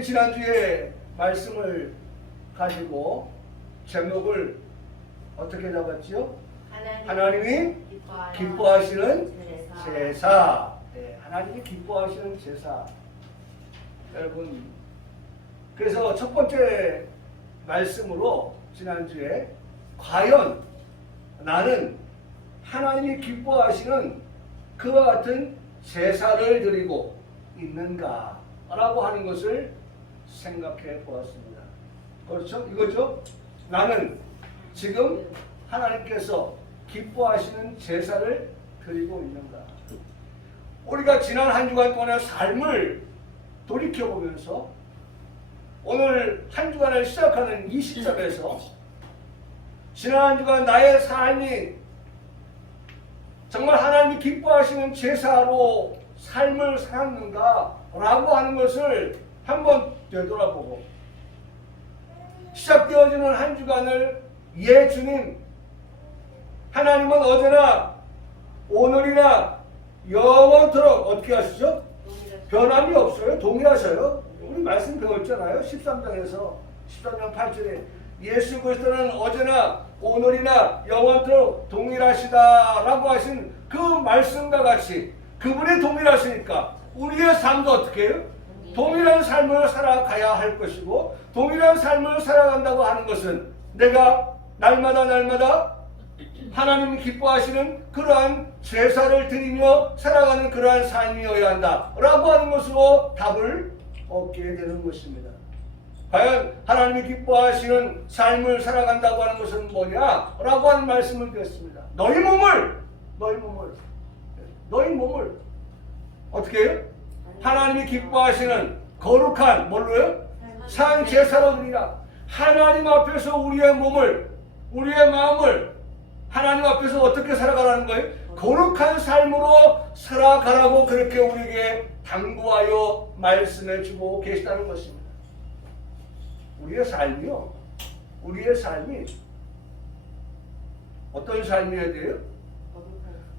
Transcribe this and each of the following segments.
우리 지난주에 말씀을 가지고 제목을 어떻게 잡았지요? 하나님이 기뻐하시는 제사. 네, 하나님이 기뻐하시는 제사. 여러분, 그래서 첫 번째 말씀으로 지난주에 과연 나는 하나님이 기뻐하시는 그와 같은 제사를 드리고 있는가? 라고 하는 것을 생각해 보았습니다. 그렇죠? 이거죠? 나는 지금 하나님께서 기뻐하시는 제사를 드리고 있는가? 우리가 지난 한 주간 동안의 삶을 돌이켜보면서 오늘 한 주간을 시작하는 이 시점에서 지난 한 주간 나의 삶이 정말 하나님이 기뻐하시는 제사로 삶을 살았는가? 라고 하는 것을 한번 되돌아보고 시작되어지는 한 주간을 주님 하나님은 어제나 오늘이나 영원토록 어떻게 하시죠? 변함이 없어요. 동일하셔요. 우리 말씀 배웠잖아요. 13장에서 13장 8절에 예수 그리스도는 어제나 오늘이나 영원토록 동일하시다라고 하신 그 말씀과 같이 그분이 동일하시니까 우리의 삶도 어떻게 해요? 동일한 삶을 살아가야 할 것이고 동일한 삶을 살아간다고 하는 것은 내가 날마다 하나님이 기뻐하시는 그러한 제사를 드리며 살아가는 그러한 삶이어야 한다 라고 하는 것으로 답을 얻게 되는 것입니다. 과연 하나님이 기뻐하시는 삶을 살아간다고 하는 것은 뭐냐? 라고 하는 말씀을 드렸습니다. 너희 몸을 어떻게 해요? 하나님이 기뻐하시는 거룩한 뭘로요? 산 제사로 드리라. 하나님 앞에서 우리의 몸을, 우리의 마음을 하나님 앞에서 어떻게 살아가라는 거예요? 거룩한 삶으로 살아가라고 그렇게 우리에게 당부하여 말씀해 주고 계시다는 것입니다. 우리의 삶이 어떤 삶이어야 돼요?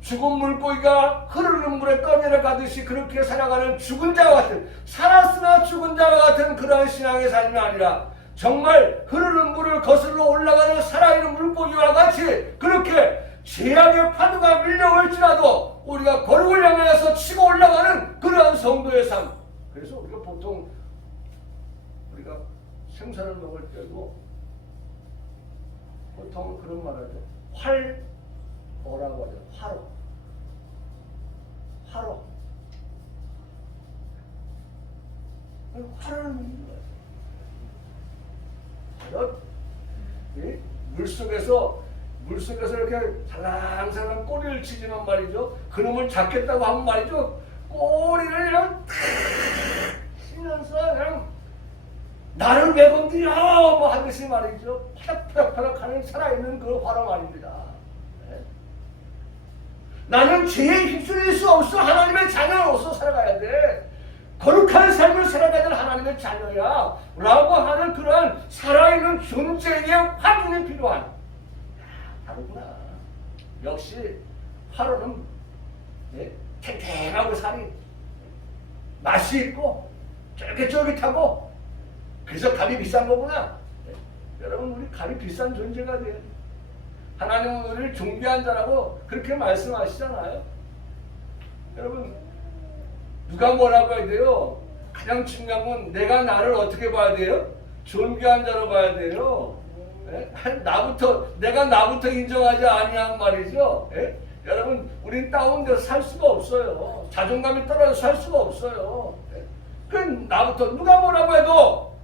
죽은 물고기가 흐르는 물에 떠내려가듯이 그렇게 살아가는 죽은 자와 같은, 살았으나 죽은 자와 같은 그러한 신앙의 삶이 아니라 정말 흐르는 물을 거슬러 올라가는 살아있는 물고기와 같이 그렇게 죄악의 파도가 밀려올지라도 우리가 거룩을 향하여서 치고 올라가는 그러한 성도의 삶. 그래서 우리가 보통 우리가 생선을 먹을 때도 보통 그런 말 하죠. 뭐라고 하죠? 화로. 화를 먹는 거예요. 물속에서 이렇게 살랑살랑 꼬리를 치지만 말이죠. 그놈을 잡겠다고 하면 말이죠. 꼬리를 그냥 탁 치면서 그냥 나를 매건드려 뭐 하듯이 말이죠. 파닥파닥 하는 살아있는 그 화로 말입니다. 나는 죄에 휩쓸릴 수 없어. 하나님의 자녀로서 살아가야 돼. 거룩한 삶을 살아가야 될 하나님의 자녀야 라고 하는 그러한 살아있는 존재의 확인이 필요한. 다르구나. 역시 화로는 탱탱하고 살이 맛이 있고 쫄깃쫄깃하고 그래서 값이 비싼 거구나. 여러분 우리 값이 비싼 존재가 돼요. 하나님은 우리를 존귀한 자라고 그렇게 말씀하시잖아요. 여러분 누가 뭐라고 해야 돼요? 가장 중요한 건 내가 나를 어떻게 봐야 돼요? 존귀한 자로 봐야 돼요. 내가 나부터 인정하지 아니한 말이죠. 여러분 우린 다운돼서 살 수가 없어요. 자존감이 떨어져서 살 수가 없어요. 그건 나부터 누가 뭐라고 해도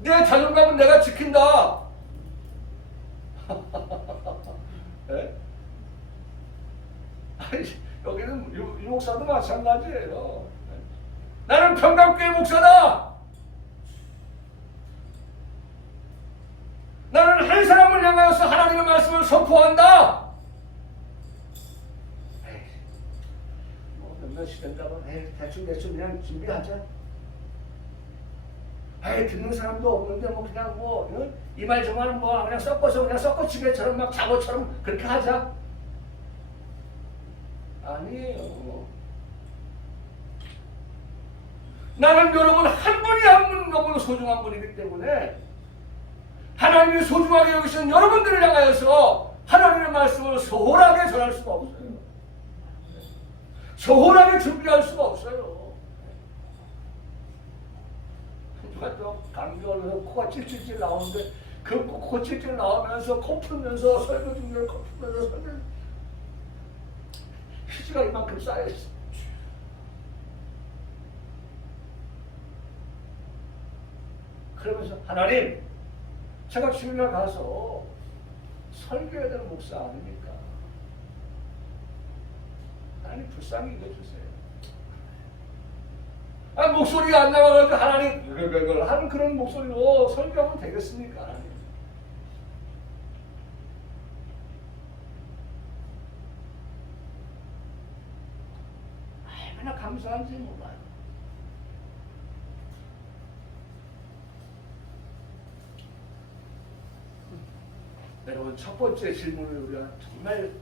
내 자존감은 내가 지킨다. 여기는 유 목사도 마찬가지예요. 나는 평강교회 목사다. 나는 한 사람을 향하여서 하나님의 말씀을 선포한다. 뭐 몇몇이 된다고 대충 그냥 준비하자. 듣는 사람도 없는데 뭐 그냥 뭐 이 말 저 말 뭐 그냥 섞어치기처럼 막 자고처럼 그렇게 하자. 아니에요. 나는 여러분 한 분이 한 분 너무 소중한 분이기 때문에 하나님이 소중하게 여기시는 여러분들을 향하여서 하나님의 말씀을 소홀하게 전할 수가 없어요. 소홀하게 준비할 수가 없어요. 누가 또 감기 걸려서 코가 찔찔찔 나오는데 그 코 찔찔 나오면서 코 풀면서 설교 중에 코 풀면서 설교 휴지가 이만큼 쌓여있어. 그러면서 하나님, 제가 주일날 가서 설교해야 되는 목사 아닙니까? 하나님 불쌍히 여겨주세요. 목소리가 안 나와가지고 하나님 이걸 하는 그런 목소리로 설교하면 되겠습니까? 하나님. 얼마나 감사한지 몰라요. 여러분, 첫 번째 질문을 우리가 정말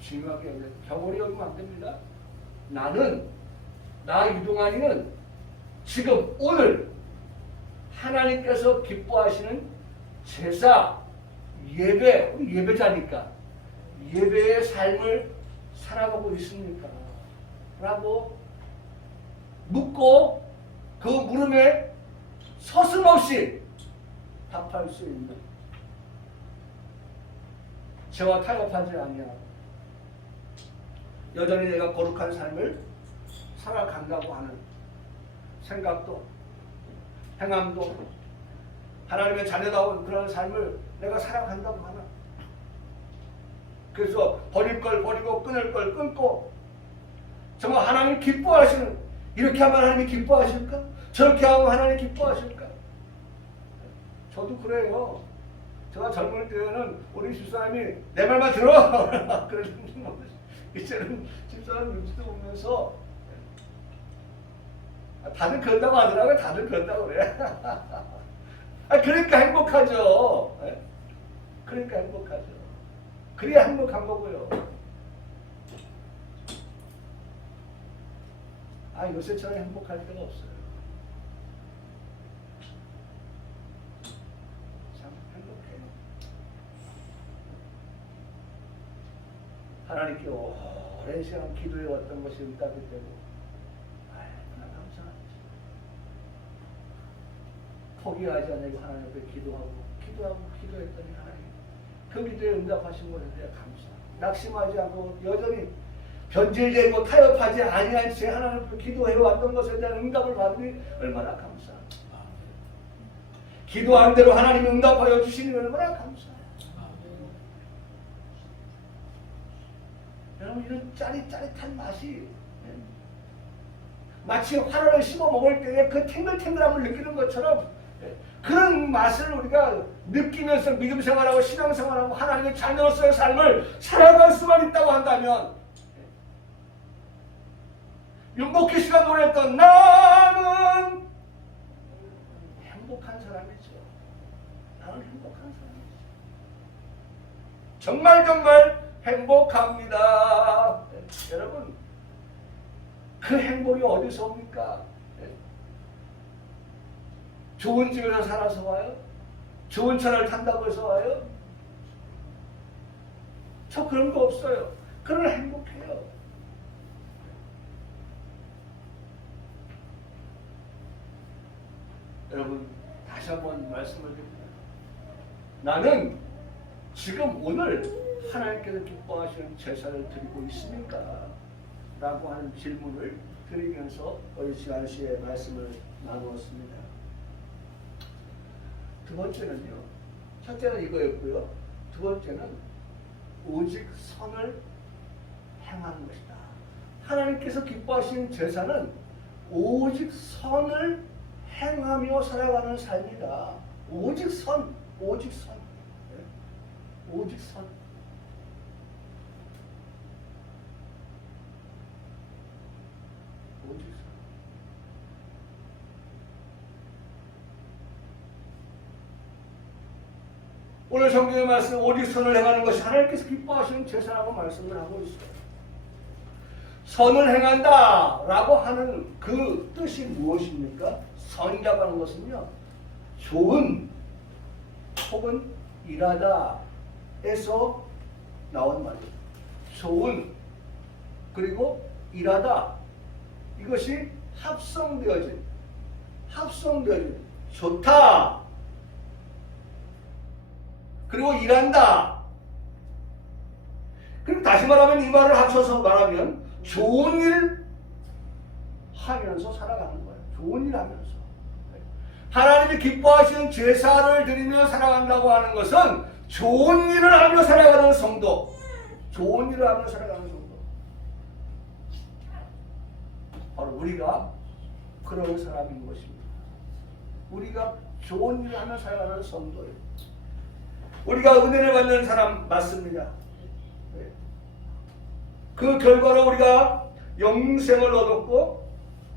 중요하게 해야 돼요. 경홀이 여기면 안 됩니다. 나 유동환이는 지금 오늘 하나님께서 기뻐하시는 제사, 예배, 우리 예배자니까 예배의 삶을 살아가고 있습니까? 라고 묻고 그 물음에 서슴없이 답할 수 있는, 저와 타협하지 아니하고 여전히 내가 거룩한 삶을 살아간다고 하는 생각도 행함도 하나님의 자녀다운 그런 삶을 내가 살아간다고 하나. 그래서 버릴 걸 버리고 끊을 걸 끊고 정말 하나님 기뻐하시는, 이렇게 하면 하나님이 기뻐하실까? 저렇게 하면 하나님 기뻐하실까? 저도 그래요. 제가 젊을 때는 우리 집사람이 내 말만 들어! 그랬는데 이제는 집사람 눈치도 보면서 다들 그런다고 하더라고요. 다들 그런다고 그래. 그러니까 행복하죠. 그러니까 행복하죠. 그래야 행복한 거고요. 요새처럼 행복할 때가 없어요. 참 행복해요. 하나님께 오랜 시간 기도해 왔던 것이 응답이 되고 얼마나 감사하지. 포기하지 않고 하나님 앞에 기도했더니 하나님 그 기도에 응답하신 것에 대해 감사. 낙심하지 않고 여전히 변질되고 타협하지 아니한 채 하나님 앞에 기도해 왔던 것에 대한 응답을 받으니 얼마나 감사합니다. 기도한 대로 하나님이 응답하여 주시니 얼마나 감사해요. 여러분, 이런 짜릿짜릿한 맛이 마치 화로를 씹어 먹을 때에 그 탱글탱글함을 느끼는 것처럼 그런 맛을 우리가 느끼면서 믿음 생활하고 신앙 생활하고 하나님의 자녀로서의 삶을 살아갈 수만 있다고 한다면, 윤복희 씨가 노래했던 나는 행복한 사람이죠. 나는 행복한 사람이죠. 정말 행복합니다. 여러분, 그 행복이 어디서 옵니까? 좋은 집에서 살아서 와요? 좋은 차를 탄다고 해서 와요? 저 그런 거 없어요. 그러나 행복해요. 여러분, 다시 한번 말씀을 드립니다. 나는 지금 오늘 하나님께서 기뻐하시는 제사를 드리고 있습니까? 라고 하는 질문을 드리면서 어이 시간시에 말씀을 나누었습니다. 두 번째는요, 첫째는 이거였고요. 두 번째는 오직 선을 행하는 것이다. 하나님께서 기뻐하시는 제사는 오직 선을 행하며 살아가는 삶이다. 오직 선, 오직 선, 오직 선. 오직 선. 오늘 성경의 말씀 오직 선을 행하는 것이 하나님께서 기뻐하시는 제사라고 말씀을 하고 있어요. 선을 행한다 라고 하는 그 뜻이 무엇입니까? 선이라고 하는 것은요, 좋은 혹은 일하다 에서 나온 말이에요. 좋은 그리고 일하다, 이것이 합성되어진 좋다 그리고 일한다. 그럼 다시 말하면 이 말을 합쳐서 말하면 좋은 일 하면서 살아가는 거예요. 좋은 일 하면서. 하나님이 기뻐하시는 제사를 드리며 살아간다고 하는 것은 좋은 일을 하며 살아가는 성도. 좋은 일을 하며 살아가는 성도. 바로 우리가 그런 사람인 것입니다. 우리가 좋은 일을 하며 살아가는 성도예요. 우리가 은혜를 받는 사람 맞습니다. 그 결과로 우리가 영생을 얻었고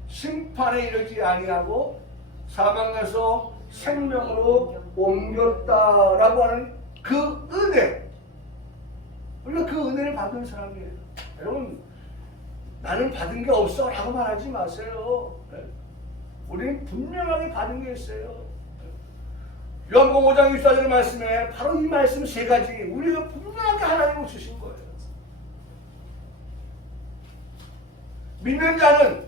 심판에 이르지 아니하고 사망에서 생명으로 옮겼다라고 하는 그 은혜, 우리가 그 은혜를 받은 사람이에요. 여러분, 나는 받은 게 없어 라고 말하지 마세요. 우리는 분명하게 받은 게 있어요. 요한복음 5장 24절 말씀에 바로 이 말씀 세 가지 우리가 분명하게 하나님을 주신 거예요. 믿는 자는,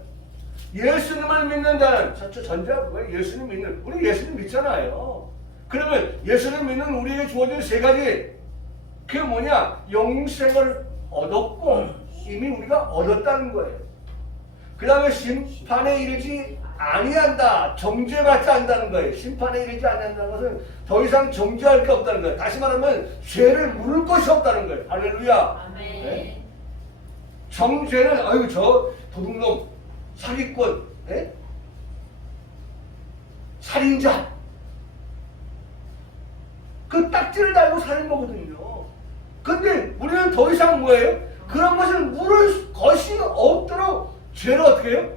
예수님을 믿는 자는, 첫 전제가 그거예요. 예수님 믿는, 우리 예수님 믿잖아요. 그러면 예수님 믿는 우리에게 주어진 세 가지, 그게 뭐냐? 영생을 얻었고 이미 우리가 얻었다는 거예요. 그 다음에 심판에 이르지 아니한다, 정죄받지 않는다는 거예요. 심판에 이르지 아니한다는 것은 더 이상 정죄할 게 없다는 거예요. 다시 말하면 죄를 물을 것이 없다는 거예요. 할렐루야. 아멘. 네? 정죄는 아유 저 도둑놈, 사기꾼, 네? 살인자, 그 딱지를 달고 사는 거거든요. 근데 우리는 더 이상 뭐예요? 그런 것을 물을 것이 없도록 죄를 어떻게 해요?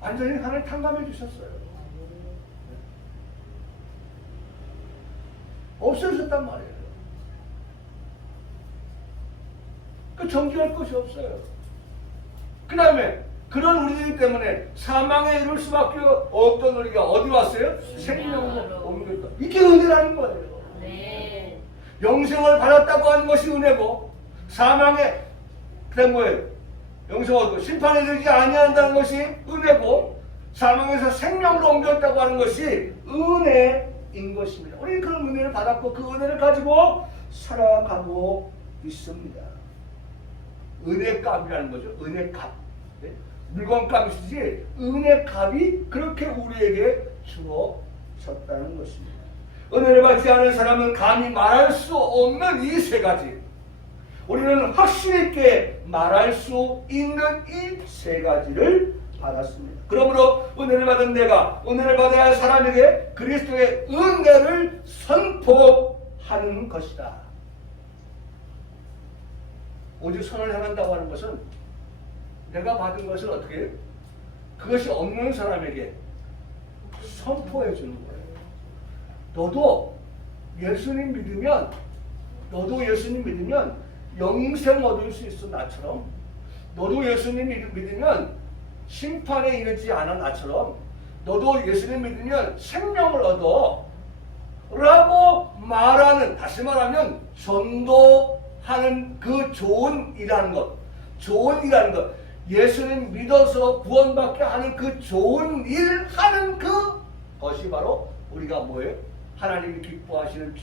완전히 하나님 탕감해 주셨어요. 없어졌단 말이에요. 그 정죄할 것이 없어요. 그 다음에 그런 우리들 때문에 사망에 이를 수밖에 없던 우리가 어디 왔어요? 생명으로 옮겼다. 이게 은혜라는 거예요. 네. 영생을 받았다고 하는 것이 은혜고, 사망에 그다음 뭐예요? 영생을 얻고 심판에 이르지 아니한다는 것이 은혜고, 사망에서 생명으로 옮겼다고 하는 것이 은혜인 것입니다. 우리는 그런 은혜를 받았고 그 은혜를 가지고 살아가고 있습니다. 은혜값이라는 거죠. 은혜값. 네? 물건값이지 은혜값이 그렇게 우리에게 주어졌다는 것입니다. 은혜를 받지 않은 사람은 감히 말할 수 없는 이 세 가지, 우리는 확신 있게 말할 수 있는 이 세 가지를 받았습니다. 그러므로 은혜를 받은 내가 은혜를 받아야 할 사람에게 그리스도의 은혜를 선포하는 것이다. 오직 선을 행한다고 하는 것은 내가 받은 것을 어떻게 해요? 그것이 없는 사람에게 선포해 주는 거예요. 너도 예수님 믿으면 영생 얻을 수 있어, 나처럼. 너도 예수님 믿으면 심판에 이르지 않아, 나처럼. 너도 예수님 믿으면 생명을 얻어 라고 말하는, 다시 말하면 전도하는 그 좋은 일하는 것, 예수님 믿어서 구원받게 하는 그 좋은 일 하는 그것이 바로 우리가 뭐예요? 하나님이 기뻐하시는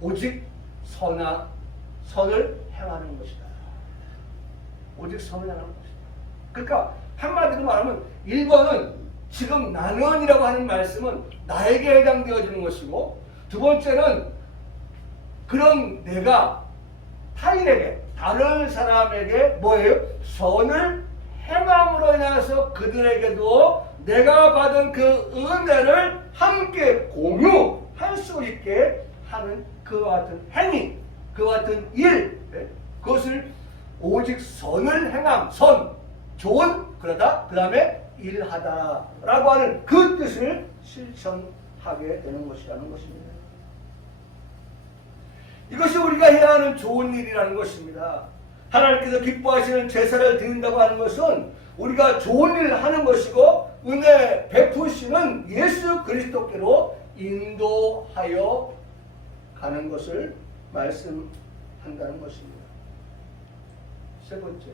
오직 선을 행하는 것이다. 오직 선을 행하는 것이다. 그러니까 한마디로 말하면 1번은 지금 나는이라고 하는 말씀은 나에게 해당되어지는 것이고, 두 번째는 그런 내가 타인에게, 다른 사람에게 뭐예요? 선을 행함으로 인해서 그들에게도 내가 받은 그 은혜를 함께 공유할 수 있게 하는 그와 같은 행위, 그와 같은 일, 그것을 오직 선을 행함, 좋은, 그러다 그 다음에 일하다 라고 하는 그 뜻을 실천하게 되는 것이라는 것입니다. 이것이 우리가 해야 하는 좋은 일이라는 것입니다. 하나님께서 기뻐하시는 제사를 드린다고 하는 것은 우리가 좋은 일을 하는 것이고 은혜 베푸시는 예수 그리스도께로 인도하여 가는 것을 말씀한다는 것입니다. 세 번째,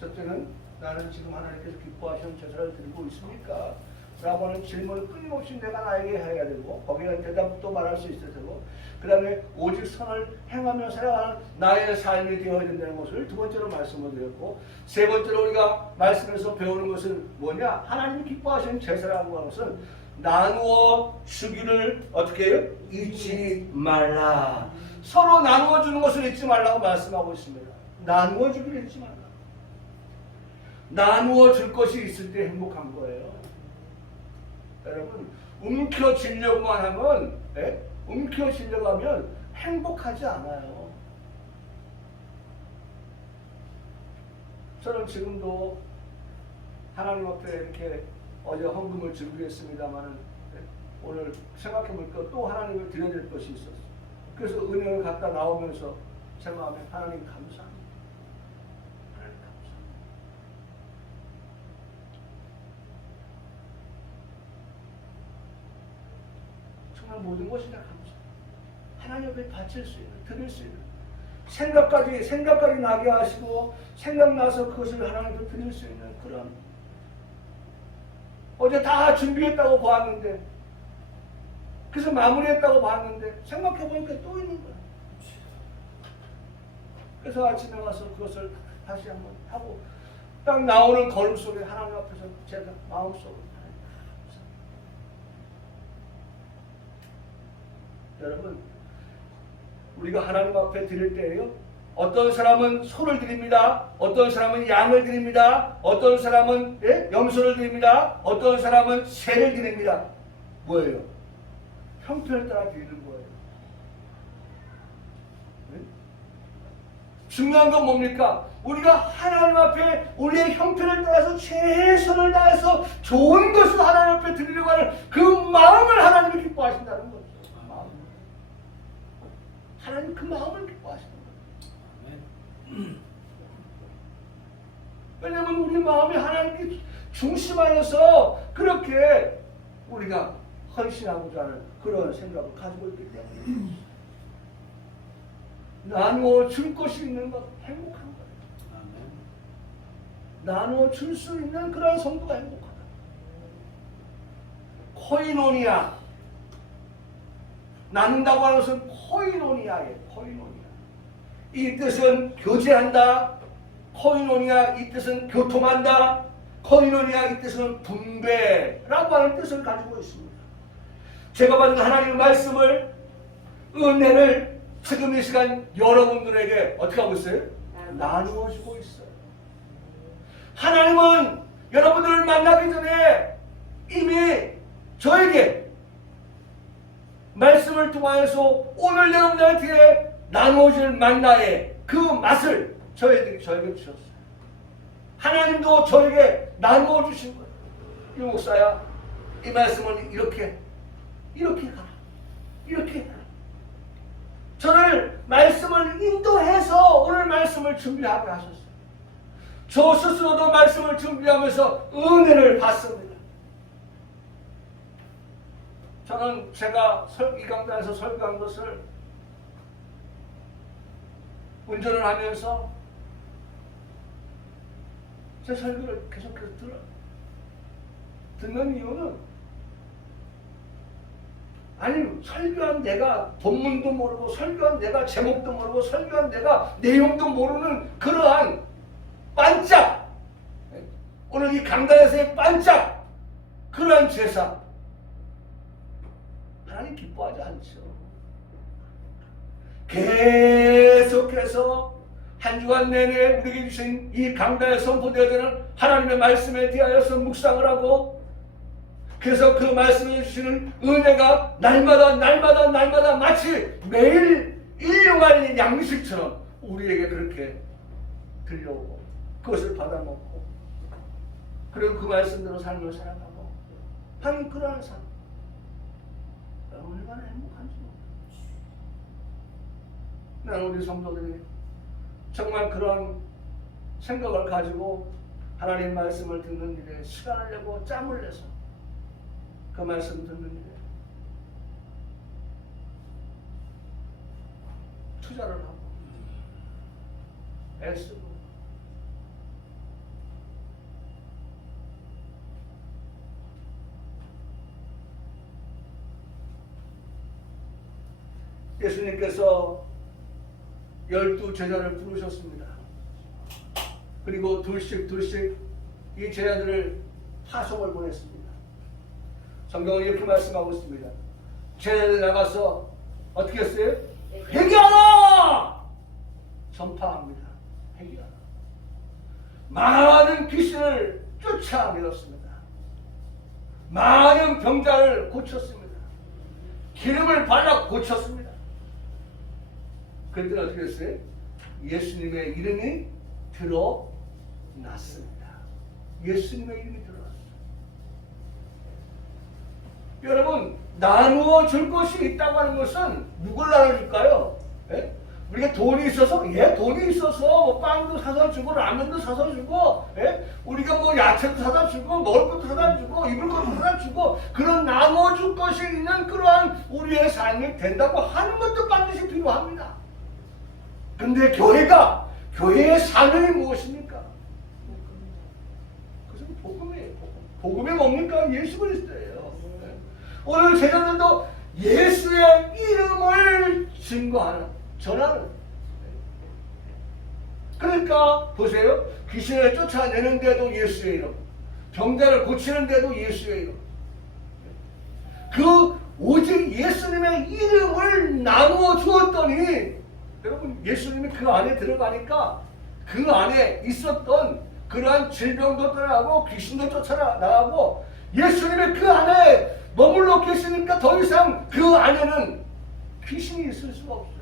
첫째는 나는 지금 하나님께서 기뻐하시는 제사를 드리고 있습니까? 라고 하는 질문을 끊임없이 내가 나에게 해야 되고 거기에 대한 대답도 말할 수 있어야 되고 그 다음에 오직 선을 행하며 살아가는 나의 삶이 되어야 된다는 것을 두 번째로 말씀을 드렸고 세 번째로 우리가 말씀에서 배우는 것은 뭐냐? 하나님이 기뻐하시는 제사라고 하는 것은 나누어 주기를 어떻게 해요? 잊지 말라. 서로 나누어 주는 것을 잊지 말라고 말씀하고 있습니다. 나누어 주기를 잊지 말라. 나누어 줄 것이 있을 때 행복한 거예요. 여러분, 움켜쥐려고만 하면, 움켜쥐려고 하면 행복하지 않아요. 저는 지금도 하나님 앞에 이렇게 어제 헌금을 준비했습니다만 오늘 생각해보니까 또 하나님을 드려야 될 것이 있었어요. 그래서 은행을 갔다 나오면서 제 마음에 하나님 감사합니다. 하나님 감사합니다. 정말 모든 것이 다 감사합니다. 하나님 앞에 바칠 수 있는, 드릴 수 있는 생각까지 나게 하시고 생각나서 그것을 하나님 앞에 드릴 수 있는 그런 어제 다 준비했다고 봤는데 그래서 마무리했다고 봤는데 생각해보니까 또 있는 거야. 그래서 아침에 와서 그것을 다시 한번 하고 딱 나오는 걸음 속에 하나님 앞에서 제가 마음속으로 여러분 우리가 하나님 앞에 드릴 때에요 어떤 사람은 소를 드립니다. 어떤 사람은 양을 드립니다. 어떤 사람은 염소를 드립니다. 어떤 사람은 새를 드립니다. 뭐예요? 형편에 따라 드리는 거예요. 네? 중요한 건 뭡니까? 우리가 하나님 앞에 우리의 형편에 따라서 최선을 다해서 좋은 것을 하나님 앞에 드리려고 하는 그 마음을 하나님이 기뻐하신다는 거죠. 하나님 그 마음을 기뻐하시는 거예요. 왜냐하면 우리 마음이 하나님께 중심하여서 그렇게 우리가 헌신하고자 하는 그런 생각을 가지고 있기 때문에 나누어 줄 것이 있는 것 행복한 거예요. 나누어 줄 수 있는 그런 성도가 행복하다. 코이노니아 나눈다고 하는 것은 코이노니아예요. 코이노니아. 이 뜻은 교제한다. 코이노니아 이 뜻은 교통한다. 코이노니아 이 뜻은 분배라고 하는 뜻을 가지고 있습니다. 제가 받은 하나님의 말씀을 은혜를 지금 이 시간 여러분들에게 어떻게 하고 있어요? 나누어 주고 있어요. 하나님은 여러분들을 만나기 전에 이미 저에게 말씀을 통하여서 오늘 여러분들한테 나누어질 만나의 그 맛을 저에게 주셨어요. 하나님도 저에게 나누어 주신 거예요. 이 목사야, 이 말씀은 이렇게 가라. 이렇게 가라. 저를 말씀을 인도해서 오늘 말씀을 준비하게 하셨어요. 저 스스로도 말씀을 준비하면서 은혜를 받습니다. 저는 제가 이 강단에서 설교한 것을 운전을 하면서 제 설교를 계속해서 듣는 이유는 아니 설교한 내가 본문도 모르고 설교한 내가 제목도 모르고 설교한 내가 내용도 모르는 그러한 반짝 오늘 이 강단에서의 반짝 그러한 제사 하나님 기뻐하지 않죠. 계속해서 한 주간 내내 우리에게 주신 이 강단에 선포되어야 되는 하나님의 말씀에 대하여서 묵상을 하고 그래서 그 말씀해 주시는 은혜가 날마다 마치 매일 일용할 양식처럼 우리에게 그렇게 들려오고 그것을 받아먹고 그리고 그 말씀대로 삶을 살아가고 하는 그러한 삶. 얼마나 행복한지. 나는 우리 성도들이 정말 그런 생각을 가지고 하나님 말씀을 듣는 일에 시간을 내고 짬을 내서 그 말씀 듣는 일에 투자를 하고 애쓰고 예수님께서 12 제자를 부르셨습니다. 그리고 둘씩 이 제자들을 파송을 보냈습니다. 성경은 이렇게 말씀하고 있습니다. 제자들 나가서 어떻게 했어요? 회개하라! 전파합니다. 회개하라. 많은 귀신을 쫓아내었습니다. 많은 병자를 고쳤습니다. 기름을 발라 고쳤습니다. 그랬더니 어떻게 했어요? 예수님의 이름이 드러났습니다. 예수님의 이름이 드러났어요. 여러분, 나누어 줄 것이 있다고 하는 것은 누굴 나눠줄까요? 예? 우리가 돈이 있어서, 예, 돈이 있어서 뭐 빵도 사다 주고 라면도 사다 주고, 예? 우리가 뭐 야채도 사다 주고 먹을 것도 사다 주고 입을 것도 사다 주고 그런 나눠줄 것이 있는 그러한 우리의 삶이 된다고 하는 것도 반드시 필요합니다. 근데 교회의 삶이 무엇입니까? 그것은 복음이에요. 복음이 뭡니까? 예수 그리스도예요. 오늘 제자들도 예수의 이름을 증거하는, 전하는. 그러니까 보세요. 귀신을 쫓아내는데도 예수의 이름, 병자를 고치는데도 예수의 이름. 그 오직 예수님의 이름을 나누어 주었더니 여러분, 예수님이 그 안에 들어가니까 그 안에 있었던 그러한 질병도 떠나고 귀신도 쫓아나가고 예수님이 그 안에 머물러 계시니까 더 이상 그 안에는 귀신이 있을 수가 없어요.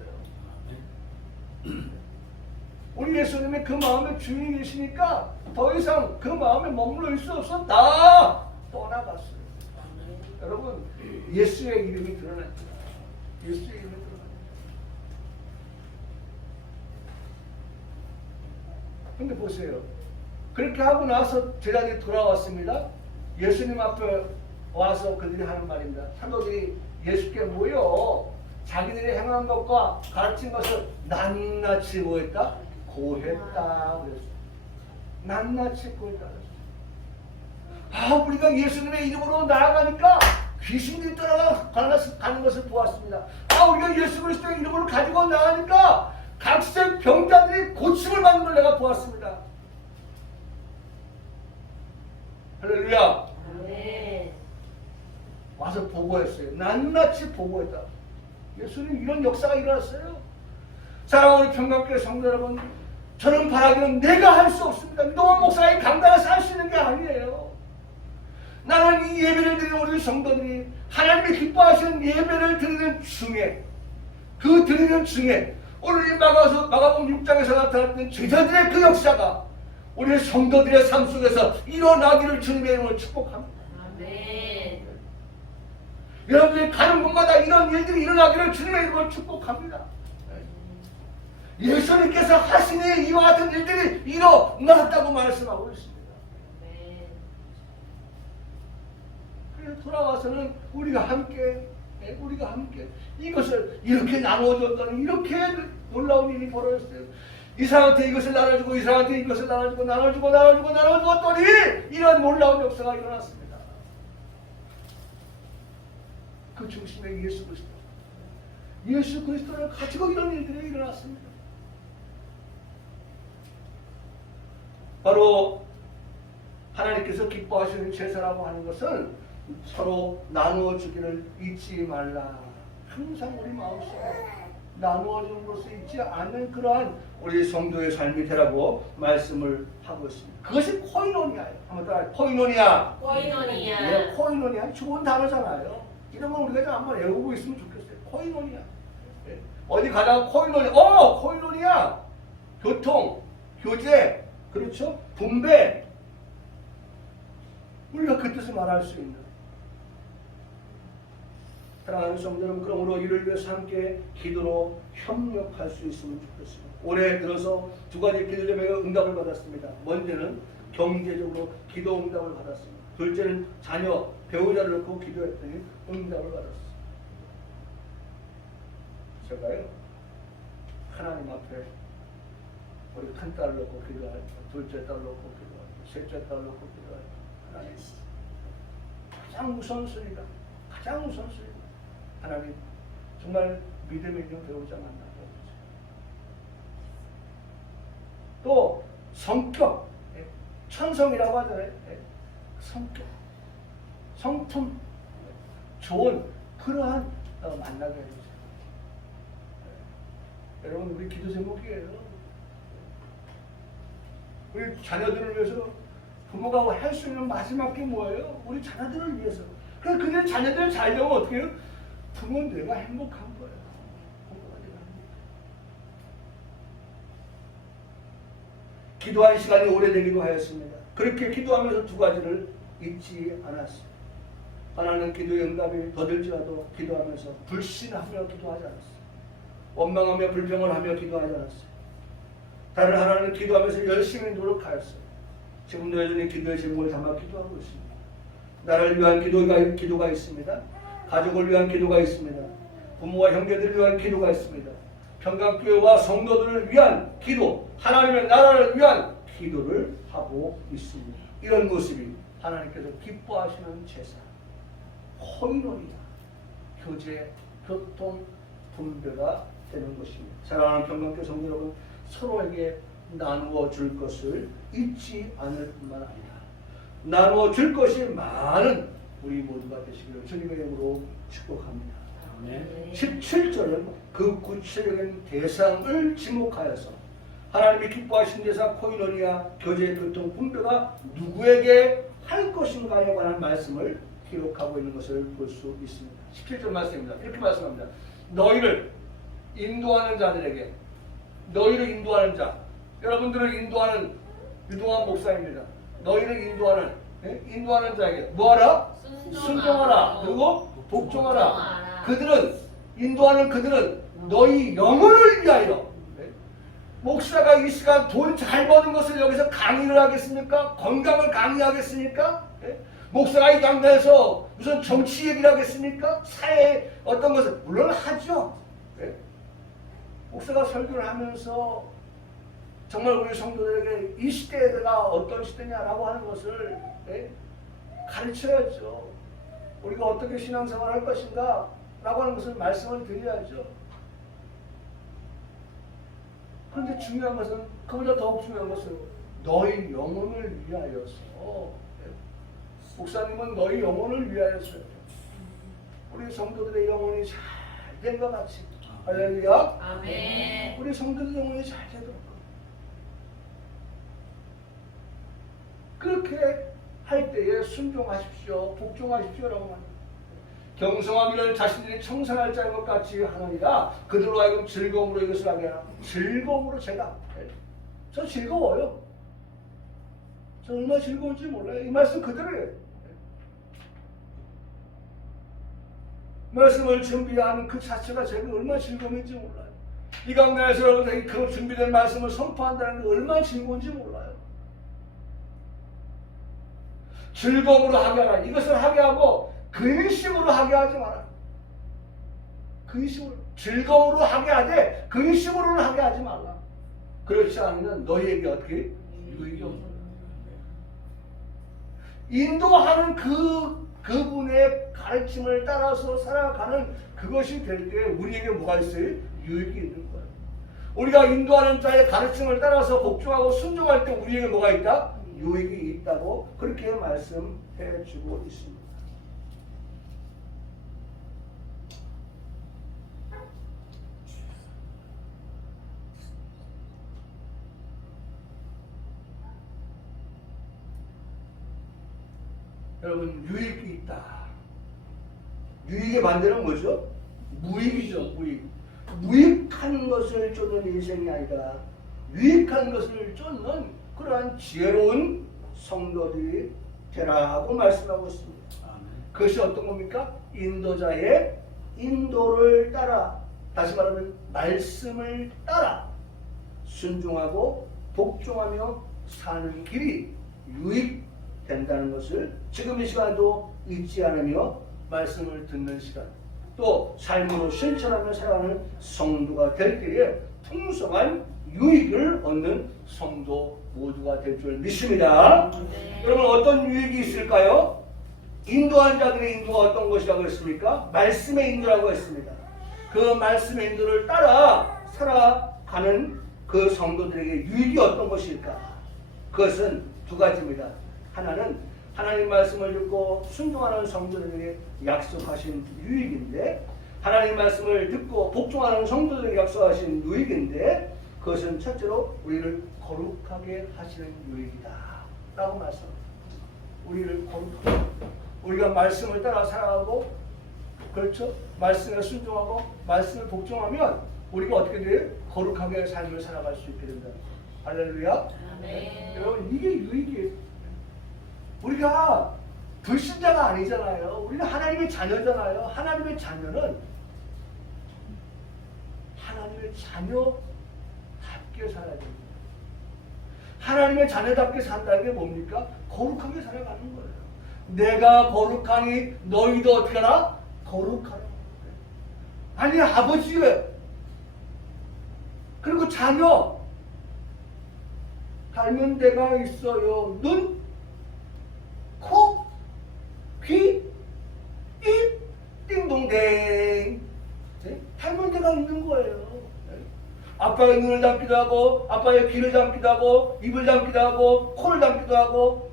우리 예수님이 그 마음의 주인이 계시니까 더 이상 그 마음에 머물러 있을 수 없어 다 떠나갔어요. 여러분, 예수의 이름이 드러났죠. 예수의 이름이 드러났죠. 근데 보세요. 그렇게 하고 나서 제자들이 돌아왔습니다. 예수님 앞에 와서 그들이 하는 말입니다. 사도들이 예수께 모여 자기들이 행한 것과 가르친 것을 낱낱이 뭐했다? 고했다 그랬어요. 낱낱이 고했다 그랬어요. 우리가 예수님의 이름으로 나아가니까 귀신들이 떠나가는 것을 보았습니다. 우리가 예수 그리스도의 이름으로 가지고 나가니까 각색 병자들이 고침을 받는 걸 내가 보았습니다. 할렐루야. 네. 와서 보고했어요. 낱낱이 보고했다. 예수님 이런 역사가 일어났어요. 사랑하는 평강교회 성도 여러분, 저는 바라기는 내가 할 수 없습니다. 이동환 목사의 강단에서 할 수 있는 게 아니에요. 나는 이 예배를 드리는 우리 성도들이 하나님이 기뻐하시는 예배를 드리는 중에, 그 드리는 중에 오늘 이 마가복음 6장에서 나타났던 제자들의 그 역사가 우리 성도들의 삶 속에서 일어나기를 주님의 이름으로 축복합니다. 아멘. 여러분들이 가는 곳마다 이런 일들이 일어나기를 주님의 이름으로 축복합니다. 예수님께서 하시니 이와 같은 일들이 일어났다고 말씀하고 있습니다. 그래서 돌아와서는 우리가 함께 이것을 이렇게 나눠줬더니 이렇게 놀라운 일이 벌어졌어요. 이 사람한테 이것을 나눠주고 이 사람한테 이것을 나눠주더니 이런 놀라운 역사가 일어났습니다. 그 중심에 예수 그리스도를 가지고 이런 일들이 일어났습니다. 바로 하나님께서 기뻐하시는 제사라고 하는 것은 서로 나누어 주기를 잊지 말라. 항상 우리 마음속에 나누어 줌으로써 잊지 않는 그러한 우리 성도의 삶이 되라고 말씀을 하고 있습니다. 그것이 코이노니아예요. 한번 따라해. 코이노니아. 코이노니아. 네, 코이노니아. 좋은 단어잖아요. 이런 건 우리가 좀 한번 외우고 있으면 좋겠어요. 코이노니아. 네. 어디 가다가 코이노니아. 교통, 교제, 그렇죠? 분배. 우리가 그 뜻을 말할 수 있는. 사랑하는 성도 여러분, 그러므로 이를 위해서 함께 기도로 협력할 수 있으면 좋겠습니다. 올해 들어서 두 가지 기도 제목에 응답을 받았습니다. 먼저는 경제적으로 기도 응답을 받았습니다. 둘째는 자녀, 배우자를 놓고 기도했더니 응답을 받았습니다. 제가요, 하나님 앞에 우리 큰 딸을 놓고 기도할 때, 둘째 딸을 놓고 기도할 때, 셋째 딸을 놓고 기도할 때, 하나님 가장 우선순위다. 가장 우선순위다. 하나님 정말 믿음이 있는 배우자 만나고 또 성격, 천성이라고 하잖아요. 성격, 성품 좋은 그러한 만나게 해주세요. 여러분, 우리 기도 제목이에요. 우리 자녀들을 위해서 부모가 할 수 있는 마지막 게 뭐예요? 우리 자녀들을 위해서. 그래서 그들 자녀들 잘 되면 어떻게 해요? 부모는 내가 행복한 거예요. 부모가 내가 행복해. 기도할 시간이 오래되기도 하였습니다. 그렇게 기도하면서 두 가지를 잊지 않았습니다. 하나는 기도의 응답이 더딜지라도 기도하면서 불신하며 기도하지 않았어요. 원망하며 불평을 하며 기도하지 않았어요. 다른 하나는 기도하면서 열심히 노력하였어요. 지금도 여전히 기도의 제목을 담아 기도하고 있습니다. 나를 위한 기도가 있습니다. 가족을 위한 기도가 있습니다. 부모와 형제들을 위한 기도가 있습니다. 평강교회와 성도들을 위한 기도, 하나님의 나라를 위한 기도를 하고 있습니다. 이런 모습이 하나님께서 기뻐하시는 제사, 코인원이다. 교제, 교통, 분배가 되는 것입니다. 사랑하는 평강교회 성도 여러분, 서로에게 나누어 줄 것을 잊지 않을 뿐만 아니라 나누어 줄 것이 많은 우리 모두가 되시기를 주님의 이름으로 축복합니다. 네. 17절은 그 구체적인 대상을 지목하여서 하나님이 기뻐하신 대상 코이노니아 교제 교통 분배가 누구에게 할 것인가에 관한 말씀을 기록하고 있는 것을 볼 수 있습니다. 17절 말씀입니다. 이렇게 말씀합니다. 너희를 인도하는 자들에게, 너희를 인도하는 자, 여러분들을 인도하는 유동환 목사입니다. 너희를 인도하는 자에게 뭐하라? 순종하라. 그리고 복종하라. 그들은, 인도하는 그들은 너희 영혼을 위하여. 목사가 이 시간 돈 잘 버는 것을 여기서 강의를 하겠습니까? 건강을 강의하겠습니까? 목사가 이 강단에서 무슨 정치 얘기를 하겠습니까? 사회의 어떤 것을 물론 하죠. 목사가 설교를 하면서 정말 우리 성도들에게 이 시대가 어떤 시대냐라고 하는 것을 가르쳐야죠. 우리가 어떻게 신앙생활을 할 것인가 라고 하는 것을 말씀을 드려야죠. 그런데 중요한 것은, 그보다 더욱 중요한 것은 너희 영혼을 위하여서, 목사님은 너희 영혼을 위하여서 우리 성도들의 영혼이 잘 된 것 같이, 할렐루야. 아멘. 우리 성도들 영혼이 잘 되도록 그렇게 할 때에 순종하십시오, 복종하십시오라고 합니다. 경성하기를 자신들이 청산할 자인 것 같이 하느니라. 그들로 하여금 즐거움으로 이것을 하게 하라. 즐거움으로 제가, 저 즐거워요. 저 얼마나 즐거운지 몰라요. 이 말씀 그대로예요. 말씀을 준비하는 그 자체가 제가 얼마나 즐거운지 몰라요. 이 강단에서 여러분들이 그 준비된 말씀을 선포한다는 게 얼마나 즐거운지 몰라요. 즐거움으로 하게 하라. 이것을 하게 하고 근심으로 하게 하지 마라. 근심으로, 즐거움으로 하게 하되 근심으로는 하게 하지 말라. 그렇지 않으면 너희에게 어떻게 유익이 없는 거야. 인도하는 그분의 가르침을 따라서 살아가는 그것이 될 때 우리에게 뭐가 있어요? 유익이 있는 거예요. 우리가 인도하는 자의 가르침을 따라서 복종하고 순종할 때 우리에게 뭐가 있다? 유익이 있다고 그렇게 말씀해 주고 있습니다. 여러분, 유익이 있다. 유익의 반대는 뭐죠? 무익이죠. 무익. 무익한 것을 쫓는 인생이 아니라 유익한 것을 쫓는 그러한 지혜로운 성도들이 되라고 말씀하고 있습니다. 그것이 어떤 겁니까? 인도자의 인도를 따라, 다시 말하면 말씀을 따라 순종하고 복종하며 사는 길이 유익된다는 것을 지금 이 시간에도 잊지 않으며 말씀을 듣는 시간, 또 삶으로 실천하며 살아가는 성도가 될 때에 풍성한 유익을 얻는 성도 모두가 될 줄 믿습니다. 네. 여러분, 어떤 유익이 있을까요? 인도한 자들의 인도가 어떤 것이라고 했습니까? 말씀의 인도라고 했습니다. 그 말씀의 인도를 따라 살아가는 그 성도들에게 유익이 어떤 것일까? 그것은 두 가지입니다. 하나는 하나님 말씀을 듣고 순종하는 성도들에게 약속하신 유익인데, 하나님 말씀을 듣고 복종하는 성도들에게 약속하신 유익인데, 그것은 첫째로 우리를 거룩하게 하시는 유익이다 라고 말씀합니다. 우리를 거룩하게, 우리가 말씀을 따라 살아가고, 그렇죠? 말씀에 순종하고 말씀을 복종하면 우리가 어떻게 돼요? 거룩하게 삶을 살아갈 수 있게 된다. 할렐루야. 아멘. 여러분, 이게 유익이에요. 우리가 불신자가 아니잖아요. 우리는 하나님의 자녀잖아요. 하나님의 자녀는 하나님의 자녀답게 살아야 됩니다. 하나님의 자녀답게 산다는 게 뭡니까? 거룩하게 살아가는 거예요. 내가 거룩하니 너희도 어떻게 하라? 거룩하라. 아니, 아버지, 그리고 자녀 닮은 데가 있어요. 눈, 코, 귀, 입, 띵동댕. 닮은 데가 있는 거예요. 아빠의 눈을 닮기도 하고, 아빠의 귀를 닮기도 하고, 입을 닮기도 하고, 코를 닮기도 하고,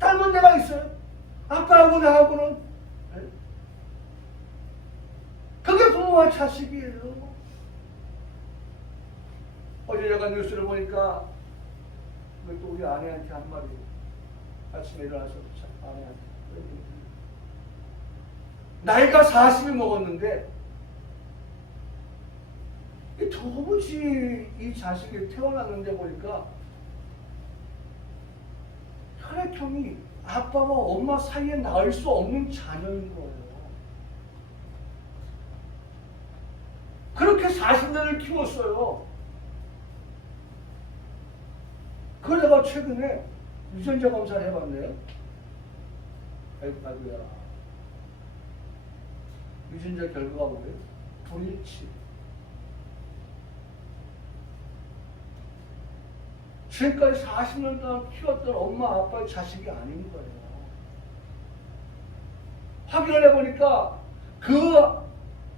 닮은 데가 있어요. 아빠하고 나하고는. 그게 부모와 자식이에요. 어제 제가 뉴스를 보니까 또 우리 아내한테 한 말이, 아침에 일어나서 아내한테, 나이가 40이 먹었는데 도무지 이 자식이 태어났는데 보니까 혈액형이 아빠와 엄마 사이에 낳을 수 없는 자녀인 거예요. 그렇게 40년을 키웠어요. 그걸 내가 최근에 유전자 검사를 해봤네요. 아이고야. 유전자 결과가 뭐예요? 불일치. 지금까지 40년 동안 키웠던 엄마 아빠의 자식이 아닌 거예요. 확인을 해보니까 그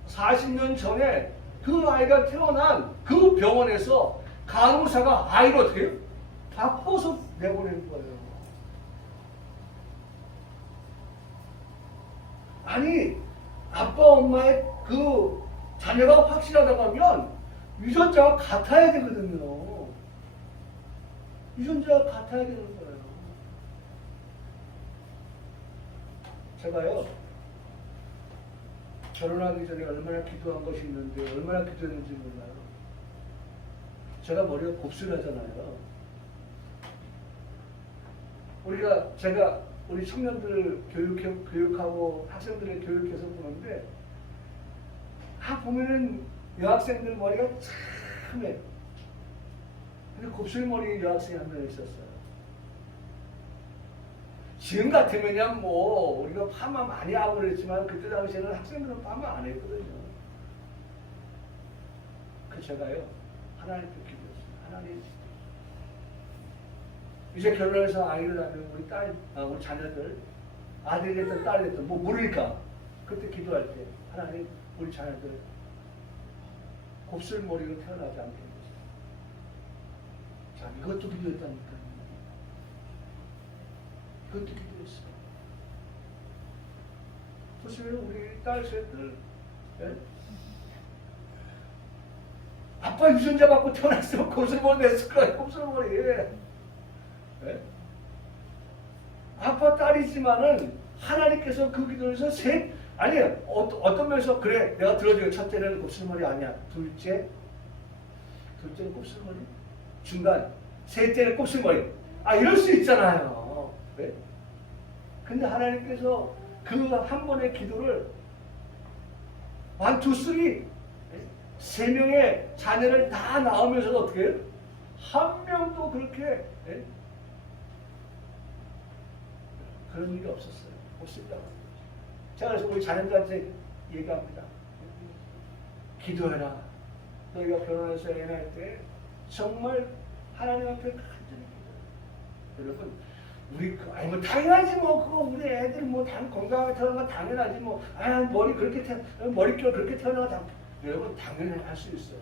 40년 전에 그 아이가 태어난 그 병원에서 간호사가 아이를 어떻게 해요? 바꿔서 내보낸 거예요. 아니, 아빠 엄마의 그 자녀가 확실하다고 하면 유전자가 같아야 되거든요. 유전자가 같아야 되는 거예요. 제가요, 결혼하기 전에 얼마나 기도한 것이 있는데 얼마나 기도했는지 몰라요. 제가 머리가 곱슬하잖아요. 제가 우리 청년들 교육하고 학생들을 교육해서 보는데, 보면은 여학생들 머리가 참해. 근데 곱슬머리 여학생이 한 명 있었어요. 지금 같으면 뭐 우리가 파마 많이 하고 그랬지만 그때 당시에는 학생들은 파마 안 했거든요. 제가요, 하나님께 기도했어요. 하나님, 이제 결혼해서 아이를 낳으면 우리 자녀들, 아들이 됐든 딸이 됐든 뭐 모르니까 그때 기도할 때, 하나님, 우리 자녀들 곱슬머리로 태어나지 않게 해주세요. 자, 이것도 기도했다니까. 그것도 기도했어요. 보시면 우리 딸 셋들, 아빠 유전자 받고 태어났으면 곱슬머리 냈을 거야. 곱슬머리. 아빠 딸이지만은 하나님께서 그 기도에서 어떤 면에서 그래, 내가 들어줘요. 첫째는 곱슬머리 아니야. 둘째는 곱슬머리. 중간, 셋째는 곱슬머리. 이럴 수 있잖아요. 왜? 근데 하나님께서 그 한 번의 기도를 1, 2, 3 세 명의 자녀를 다 낳으면서 어떻게 해요? 한 명도 그렇게 그런 일이 없었어요. 없었다고. 제가 그래서 우리 자녀들한테 얘기합니다. 기도해라. 너희가 결혼해서 애 낳을 때 정말 하나님 앞에 간절히 기도해. 여러분, 우리 아니 뭐 당연하지 뭐 그거 우리 애들 뭐 건강하게 태어난 건 당연하지 뭐 머리 그렇게 머릿결 그렇게 태어난 건 여러분 당연히 할 수 있어요.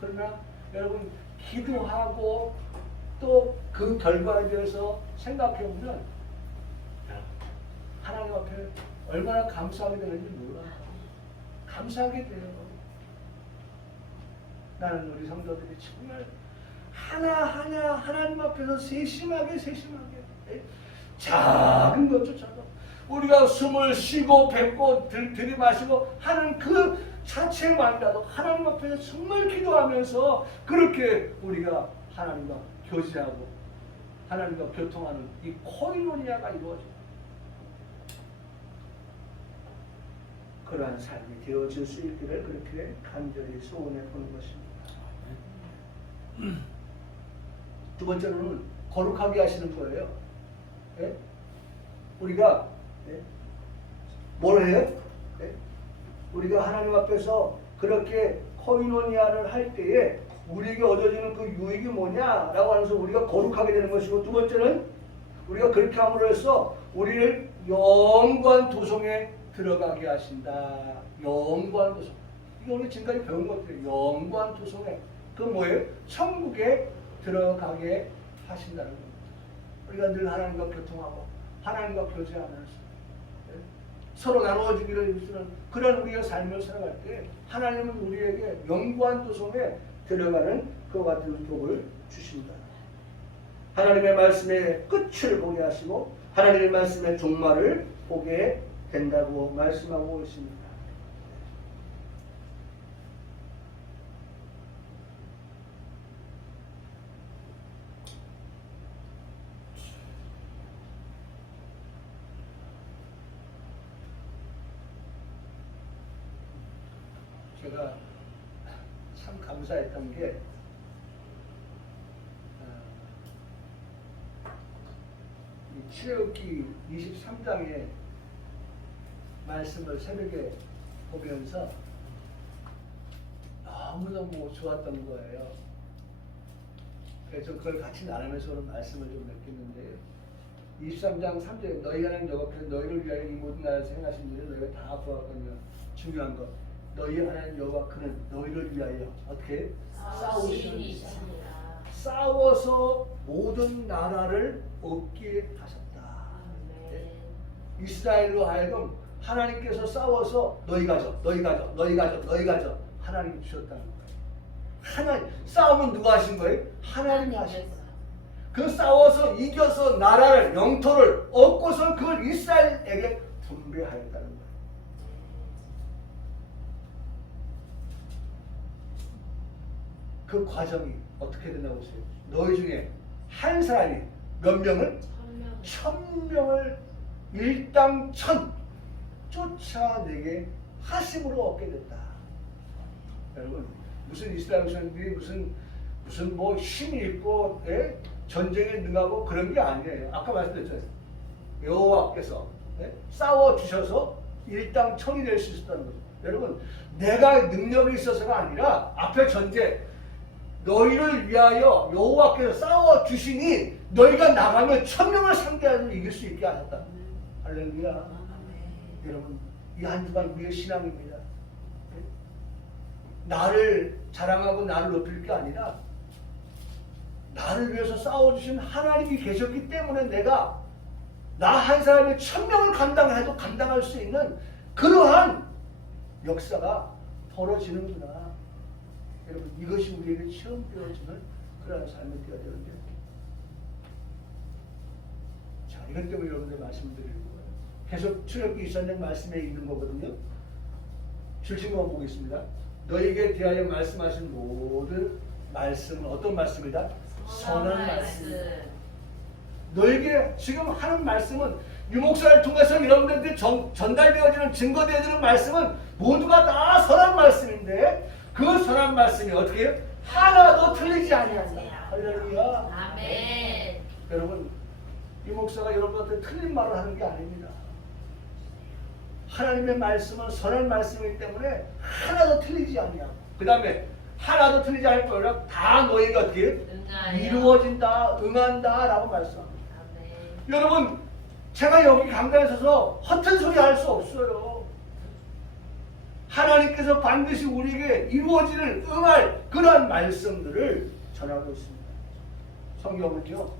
그러나 여러분 기도하고 또 그 결과에 대해서 생각해 보면 하나님 앞에 얼마나 감사하게 되는지 몰라요. 감사하게 돼요. 나는 우리 성도들이 정말 하나하나 하나님 앞에서 세심하게 작은 것조차도 우리가 숨을 쉬고 뱉고 들이마시고 하는 그 자체만이라도 하나님 앞에서 정말 기도하면서 그렇게 우리가 하나님과 교제하고 하나님과 교통하는 이 코이노니아가 이루어져요. 그러한 삶이 되어질 수 있기를 그렇게 간절히 소원해 보는 것입니다. 두 번째로는 거룩하게 하시는 거예요. 예? 우리가 뭘 해요? 우리가 하나님 앞에서 그렇게 코이노니아를 할 때에 우리에게 얻어지는 그 유익이 뭐냐라고 하면서 우리가 거룩하게 되는 것이고, 두 번째는 우리가 그렇게 함으로 해서 우리를 영관 도성에 들어가게 하신다. 영관 도성. 이거 우리 지금까지 배운 것들이에요. 영관 도성에. 그 뭐예요? 천국에 들어가게 하신다는 겁니다. 우리가 늘 하나님과 교통하고 하나님과 교제하면서 서로 나누어지기를 주는 그런 우리의 삶을 살아갈 때 하나님은 우리에게 영관 도성에 들어가는 그와 같은 복을 주신다. 하나님의 말씀의 끝을 보게 하시고 하나님의 말씀의 종말을 보게 된다고 말씀하고 있습니다. 제가 참 감사했던 게 이 출애굽기 23장의 말씀을 새벽에 보면서 너무너무 좋았던 거예요. 그래서 그걸 같이 나누면서 오늘 말씀을 좀 느꼈는데요. 23장 3절에 너희 하나님 여호와께서 너희를 위하여 이 모든 나라를 생하신 일을 너희가 다 보았거든요. 중요한 것, 너희 하나님 여호와 그는 너희를 위하여 어떻게 싸우시니라. 싸워서 모든 나라를 얻게 하셨다. 네? 이스라엘로 하여금 하나님께서 싸워서 너희 가져 하나님이 주셨다는 거예요. 하나님 싸움은 누가 하신 거예요? 하나님이 하신 거예요. 그 싸워서 이겨서 나라를 영토를 얻고서 그걸 이스라엘에게 분배하였다는 거예요. 그 과정이 어떻게 된다고 보세요? 너희 중에 한 사람이 몇 명을? 1000명을 일당 1000 쫓아내게 하심으로 얻게 됐다. 여러분 무슨 이스라엘 백성들이 무슨 뭐 힘이 있고 전쟁에 능하고 그런 게 아니에요. 아까 말씀드렸잖아요. 여호와께서 싸워 주셔서 일당 1000이 될 수 있었다는 거죠. 여러분 내가 능력이 있어서가 아니라 앞에 전제 너희를 위하여 여호와께서 싸워 주시니 너희가 나가면 1000명을 상대하여 이길 수 있게 하셨다. 할렐루야. 여러분 이 한 주간 우리의 신앙입니다. 나를 자랑하고 나를 높일 게 아니라 나를 위해서 싸워주신 하나님이 계셨기 때문에 내가 나 한 사람이 1000명을 감당해도 감당할 수 있는 그러한 역사가 벌어지는구나. 여러분 이것이 우리에게 체험되어지는 그러한 삶이 되어야 되는데, 자 이것 때문에 여러분들 말씀드리는 거예요. 계속 출애굽기 23장 말씀에 있는 거거든요. 출신만 보겠습니다. 너에게 대하여 말씀하신 모든 말씀은 어떤 말씀이다? 선한 말씀. 너에게 지금 하는 말씀은 유목사를 통해서 여러분들한테 전달되어지는 증거되어지는 말씀은 모두가 다 선한 말씀인데 그 선한 말씀이 어떻게 해요? 하나도 틀리지 아니한다. 할렐루야. 아멘. 여러분, 유목사가 여러분한테 틀린 말을 하는 게 아닙니다. 하나님의 말씀은 선한 말씀이기 때문에 하나도 틀리지 아니하고 그 다음에 하나도 틀리지 않을 거라 다 너희가 어떻게 응하여. 이루어진다, 응한다 라고 말씀합니다. 아멘. 여러분, 제가 여기 강단에 서서 허튼 소리 할 수 없어요. 하나님께서 반드시 우리에게 이루어지는 응할 그러한 말씀들을 전하고 있습니다. 성경은요,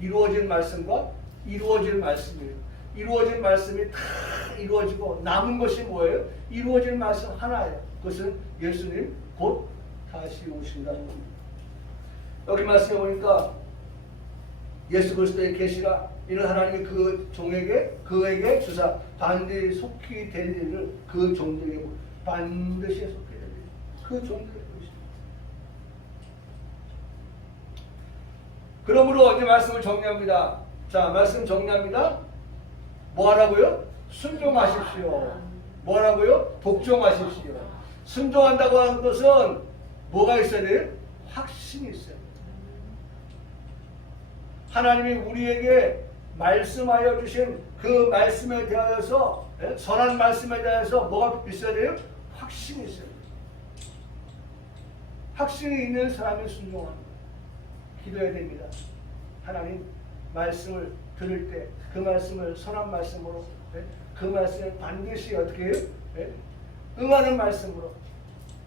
이루어진 말씀과 이루어질 말씀이에요. 이루어진 말씀이 다 이루어지고 남은 것이 뭐예요? 이루어질 말씀 하나예요. 그것은 예수님 곧 다시 오신다는 겁니다. 여기 말씀에 보니까 예수 그리스도의 계시라 이는 하나님이 그 종에게 그에게 주사 반드시 속히 될 일을 그 종들에게 반드시 속히 될 일, 그 종들에게 보십니다. 그러므로 이제 말씀을 정리합니다. 자, 말씀 정리합니다. 뭐 하라고요? 순종하십시오. 뭐 하라고요? 복종하십시오. 순종한다고 하는 것은 뭐가 있어야 돼요? 확신이 있어요. 하나님이 우리에게 말씀하여 주신 그 말씀에 대하여서 선한 말씀에 대해서 뭐가 있어야 돼요? 확신이 있어야 돼요. 확신이 있는 사람이 순종합니다. 기도해야 됩니다. 하나님 말씀을 들을 때 그 말씀을 선한 말씀으로 그 말씀을 반드시 어떻게 해요? 응하는 말씀으로.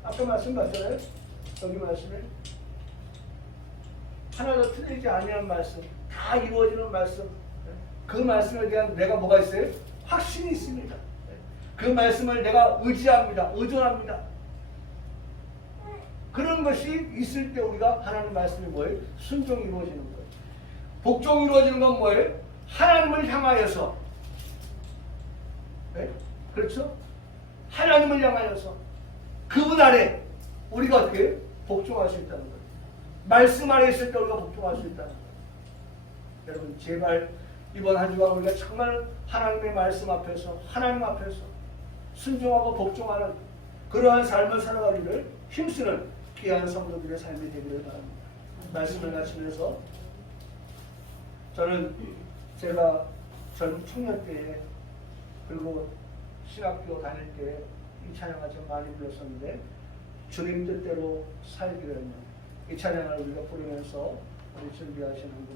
아까 말씀 봤잖아요. 여기 말씀에 하나도 틀리지 아니한 말씀, 다 이루어지는 말씀. 그 말씀에 대한 내가 뭐가 있어요? 확신이 있습니다. 그 말씀을 내가 의지합니다. 의존합니다. 그런 것이 있을 때 우리가 하나님 말씀이 뭐예요? 순종이 이루어지는 거예요. 복종이 이루어지는 건 뭐예요? 하나님을 향하여서. 네? 그렇죠? 하나님을 향하여서 그분 아래 우리가 어떻게 해요? 복종할 수 있다는 거예요. 말씀 안에 있을 때 우리가 복종할 수 있다는 거예요. 여러분, 제발 이번 한 주간 우리가 정말 하나님의 말씀 앞에서 하나님 앞에서 순종하고 복종하는 그러한 삶을 살아가기를 힘쓰는 귀한 성도들의 삶이 되기를 바랍니다. 말씀을 마치면서 저는 제가 젊은 청년 때에 그리고 신학교 다닐 때 이 찬양을 좀 많이 불렀었는데 주님 뜻대로 살기를 이 찬양을 우리가 부르면서 우리 준비하시는 분들